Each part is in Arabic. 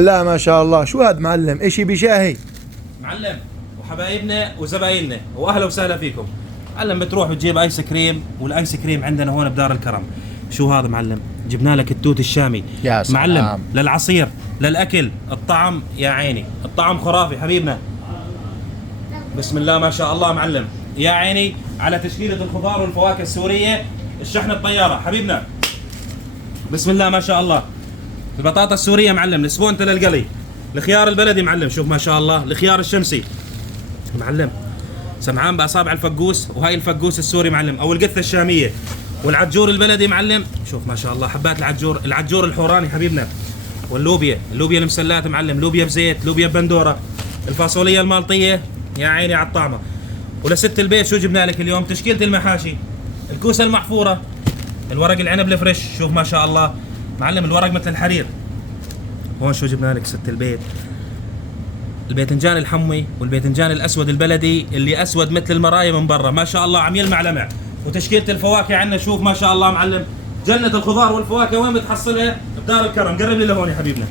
لا ما شاء الله. شو هاد معلم؟ اشي بشاهي معلم وحبايبنا وزبايننا واهلا وسهلا فيكم. معلم بتروح بتجيب ايس كريم، والايس كريم عندنا هون بدار الكرم. شو هذا معلم؟ جبنا لك التوت الشامي يا سلام. معلم، للعصير للاكل، الطعم يا عيني الطعم خرافي حبيبنا. بسم الله ما شاء الله معلم، يا عيني على تشكيلة الخضار والفواكه السورية، الشحن الطيارة حبيبنا. بسم الله ما شاء الله. البطاطا السورية معلم، السبونة للقلي، الخيار البلدي معلم، شوف ما شاء الله، الخيار الشمسي معلم، سمعان باصابع الفقوس، وهاي الفقوس السوري معلم او القثة الشامية، والعجور البلدي معلم، شوف ما شاء الله حبات العجور الحوراني حبيبنا، واللوبيا المسلات معلم، لوبيا بزيت، لوبيا بندورة، الفاصولية المالطية، يا عيني على الطعمة. ولست البيت شو جبنا لك اليوم؟ تشكيلة المحاشي، الكوسة المحفورة، الورق العنب الفريش، شوف ما شاء الله معلم، الورق مثل الحرير. هون شو جبنا لك ست البيت؟ الباذنجان الحمي والباذنجان الاسود البلدي اللي اسود مثل المرايه من برا، ما شاء الله عم يلمع لمع. وتشكيله الفواكه عندنا شوف ما شاء الله معلم، جنه الخضار والفواكه وين بتحصلها؟ بدار الكرم. قرب لي لهون يا حبيبنا.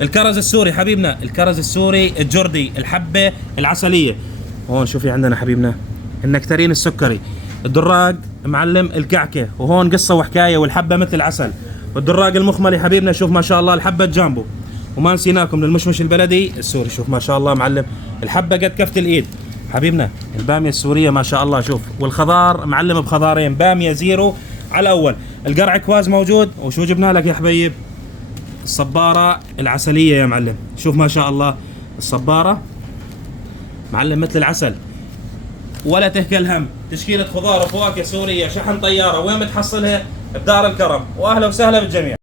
الكرز السوري حبيبنا، الكرز السوري الجردي، الحبه العسليه. هون شوفي عندنا حبيبنا النكترين السكري، الدراج معلم الكعكه، وهون قصه وحكايه، والحبه مثل العسل، والدراج المخملي حبيبنا، شوف ما شاء الله الحبه جامبو. وما نسيناكم المشمش البلدي السوري، شوف ما شاء الله معلم، الحبه قد كفة الايد حبيبنا، الباميه السوريه ما شاء الله شوف، والخضار معلم بخضارين، باميه زيرو على الاول، القرع كواز موجود. وشو جبنا لك يا حبيب؟ الصباره العسليه يا معلم، شوف ما شاء الله الصباره معلم مثل العسل، ولا تهكى الهم. تشكيله خضار وفواكه سوريه، شحن طياره، وين بتحصلها؟ بدار الكرم. واهلا وسهلا بالجميع.